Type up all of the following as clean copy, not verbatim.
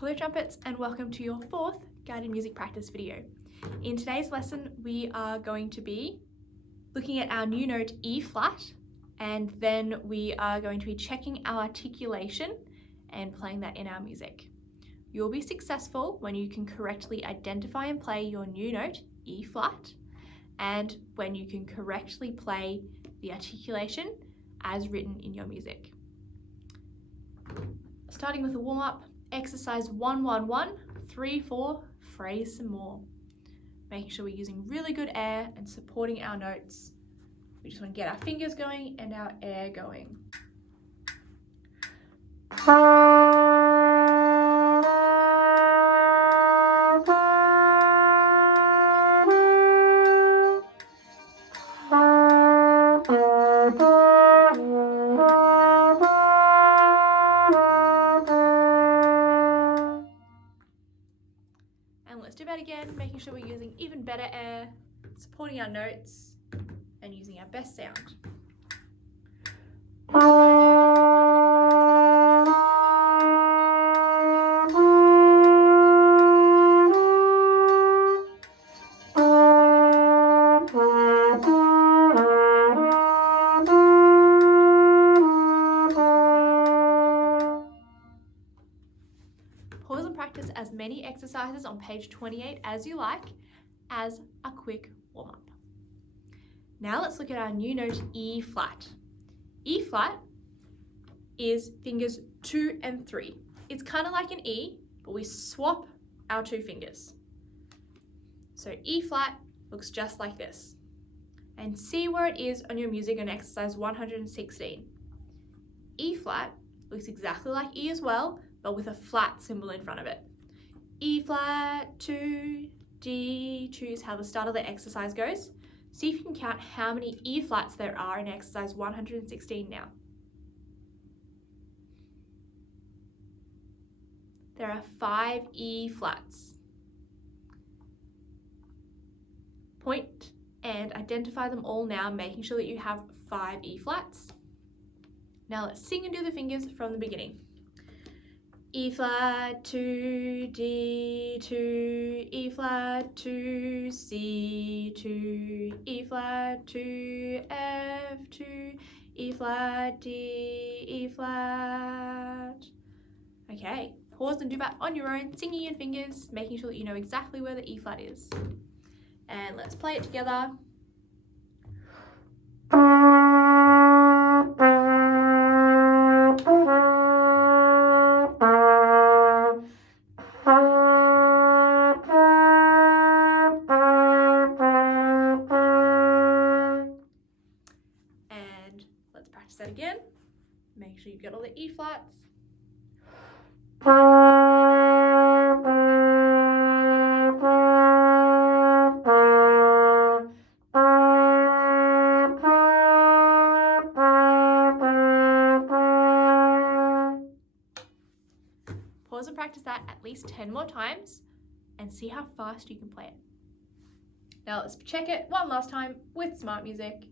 Hello trumpets and welcome to your fourth guided music practice video. In today's lesson we are going to be looking at our new note E flat, and then we are going to be checking our articulation and playing that in our music. You'll be successful when you can correctly identify and play your new note E flat, and when you can correctly play the articulation as written in your music. Starting with a warm-up, exercise 1-1-1, 3-4, phrase some more. Making sure we're using really good air and supporting our notes. We just want to get our fingers going and our air going. And let's do that again, making sure we're using even better air, supporting our notes, and using our best sound. Pause and practice as many exercises on page 28 as you like as a quick warm-up. Now let's look at our new note E flat. E flat is fingers 2 and 3. It's kind of like an E, but we swap our two fingers. So E flat looks just like this. And see where it is on your music on exercise 116. E flat looks exactly like E as well, but with a flat symbol in front of it. E flat, 2, D, 2 is how the start of the exercise goes. See if you can count how many E flats there are in exercise 116 now. There are 5 E flats. Point and identify them all now, making sure that you have 5 E flats. Now let's sing and do the fingers from the beginning. E flat, 2, D, 2, E flat, 2, C, 2, E flat, 2, F, 2, E flat, D, E flat. Okay, pause and do that on your own, singing your fingers, making sure that you know exactly where the E flat is. And let's play it together. And let's practice that again. Make sure you've got all the E flats. Pause and practice that at least 10 more times and see how fast you can play it. Now let's check it one last time with smart music.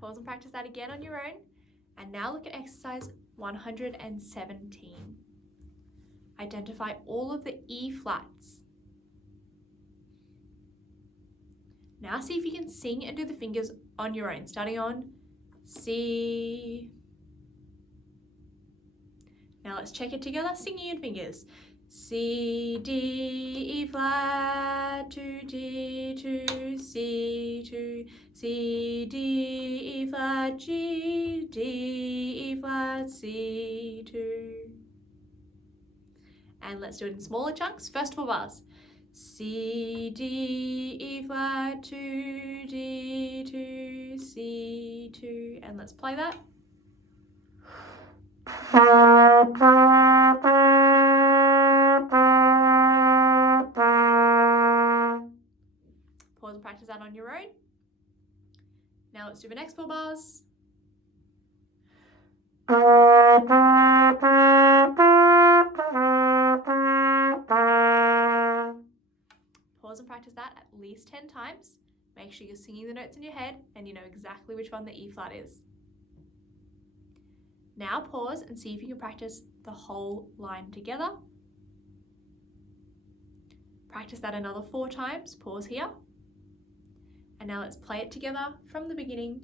Pause and practice that again on your own. And now look at exercise 117. Identify all of the E flats. Now see if you can sing and do the fingers on your own, starting on C. Now let's check it together, singing in fingers. C, D, E flat, 2, D, 2, C, 2, C, D, E flat, G, D, E flat, C, 2. And let's do it in smaller chunks. First 4 bars. C, D, E flat, 2, D, 2, C, 2. And let's play that. Pause and practice that on your own. Now let's do the next 4 bars. Pause and practice that at least 10 times. Make sure you're singing the notes in your head and you know exactly which one the E flat is. Now pause and see if you can practice the whole line together. Practice that another 4 times. Pause here. And now let's play it together from the beginning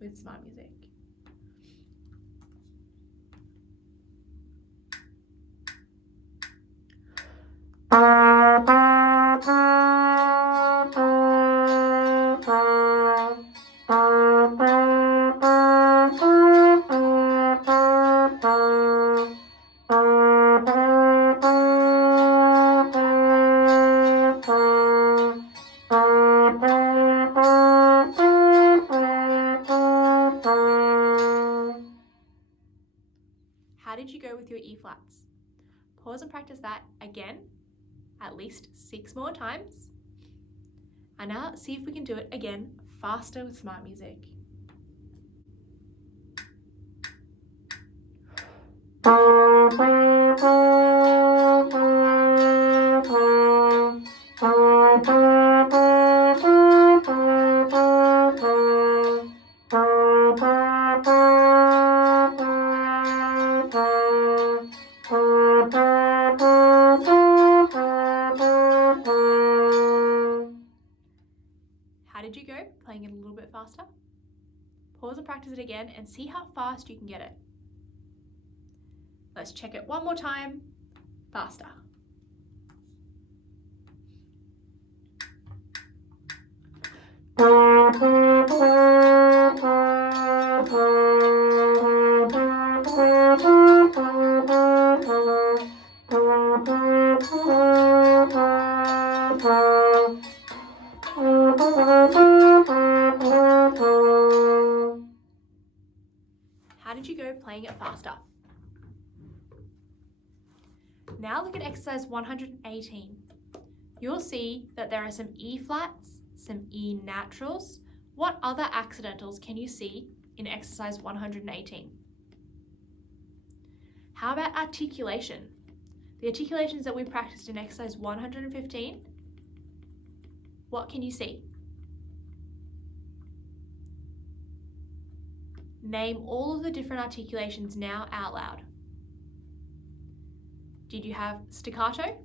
with smart music. How did you go with your E flats? Pause and practice that again, at least 6 more times. And now let's see if we can do it again faster with smart music. How did you go playing it a little bit faster? Pause and practice it again and see how fast you can get it. Let's check it one more time, faster. How did you go playing it faster? Now look at exercise 118. You'll see that there are some E flats, some E naturals. What other accidentals can you see in exercise 118? How about articulation? The articulations that we practiced in exercise 115, what can you see? Name all of the different articulations now out loud. Did you have staccato,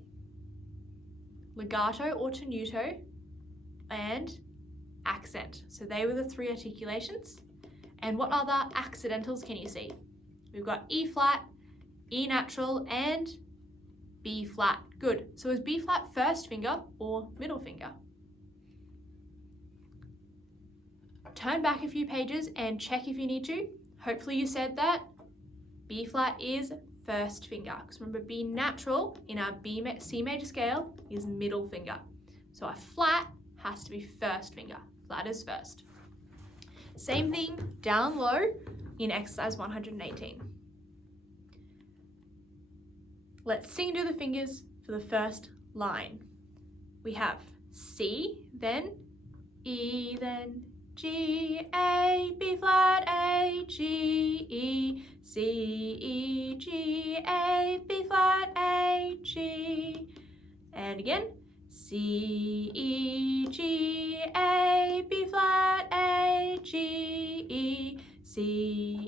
legato or tenuto, and accent? So they were the 3 articulations. And what other accidentals can you see? We've got E flat, E natural, and B flat. Good. So is B flat first finger or middle finger? Turn back a few pages and check if you need to. Hopefully you said that B flat is first finger, because remember B natural in our C major scale is middle finger. So a flat has to be first finger. Flat is first. Same thing down low in exercise 118. Let's sing and do the fingers for the first line. We have C, then E, then G, A, B flat, A, G, E, C, E, G, A, B flat, A, G. And again, C, E, G, A, B flat, A, G, E, C,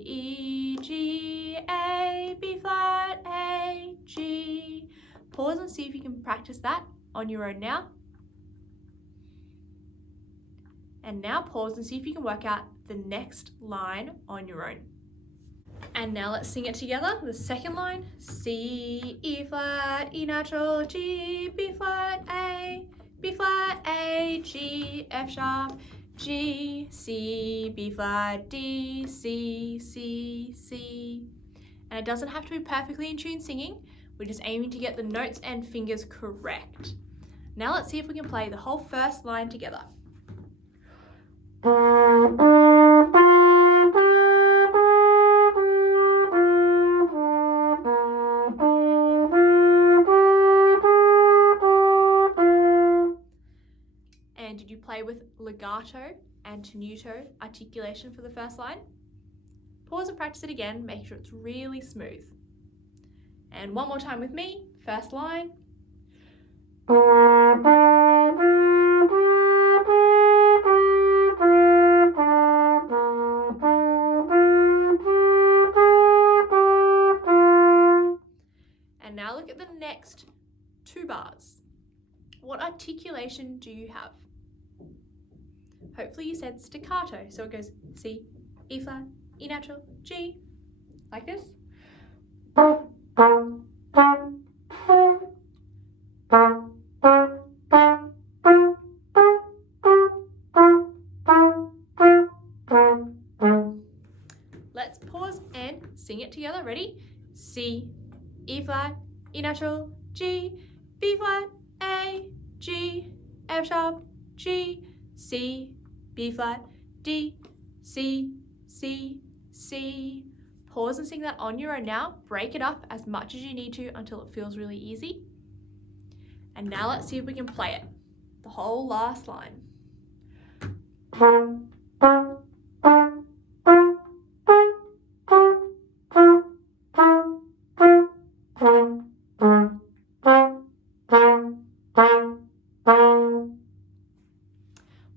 E, G, A, B flat, A, G. Pause and see if you can practice that on your own now. And now pause and see if you can work out the next line on your own. And now let's sing it together. The second line, C, E flat, E natural, G, B flat, A, G, F sharp, G, C, B flat, D, C, C, C. And it doesn't have to be perfectly in tune singing. We're just aiming to get the notes and fingers correct. Now let's see if we can play the whole first line together. And did you play with legato and tenuto articulation for the first line? Pause and practice it again, make sure it's really smooth. And one more time with me, first line. next 2 bars. What articulation do you have? Hopefully you said staccato, so it goes C, E flat, E natural, G, like this. Let's pause and sing it together. Ready? C, E flat, E natural, G, B flat, A, G, F sharp, G, C, B flat, D, C, C, C. Pause and sing that on your own now. Break it up as much as you need to until it feels really easy. And now let's see if we can play it. The whole last line.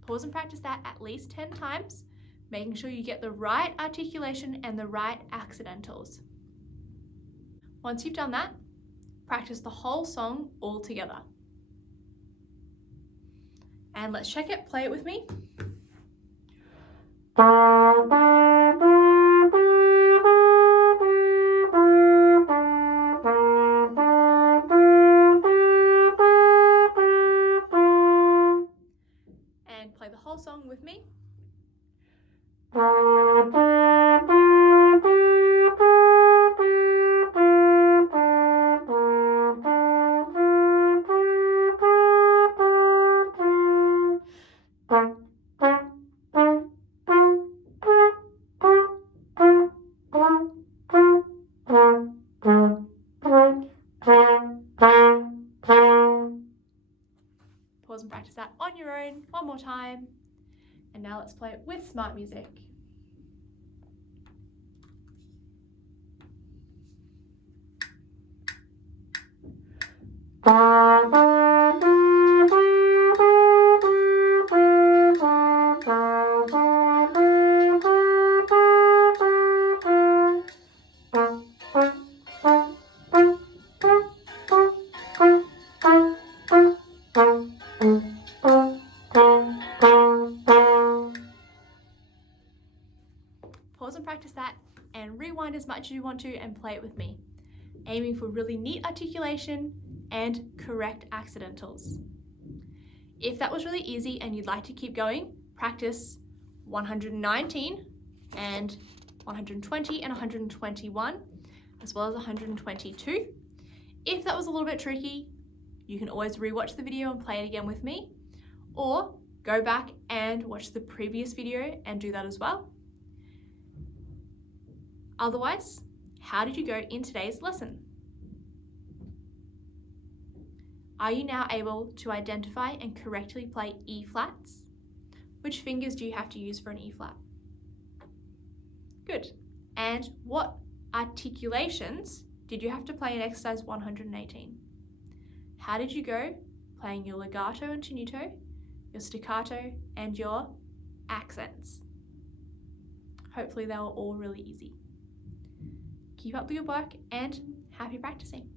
Pause and practice that at least 10 times, making sure you get the right articulation and the right accidentals. Once you've done that, practice the whole song all together. And let's check it. Play it with me. And play the whole song with me. Pause and practice that on your own one more time. And now let's play it with smart music. Pause and practice that and rewind as much as you want to and play it with me, aiming for really neat articulation and correct accidentals. If that was really easy and you'd like to keep going, practice 119 and 120 and 121, as well as 122. If that was a little bit tricky, you can always rewatch the video and play it again with me, or go back and watch the previous video and do that as well. Otherwise, how did you go in today's lesson? Are you now able to identify and correctly play E flats? Which fingers do you have to use for an E flat? Good. And what articulations did you have to play in exercise 118? How did you go playing your legato and tenuto, your staccato, and your accents? Hopefully they were all really easy. Keep up the good work and happy practicing.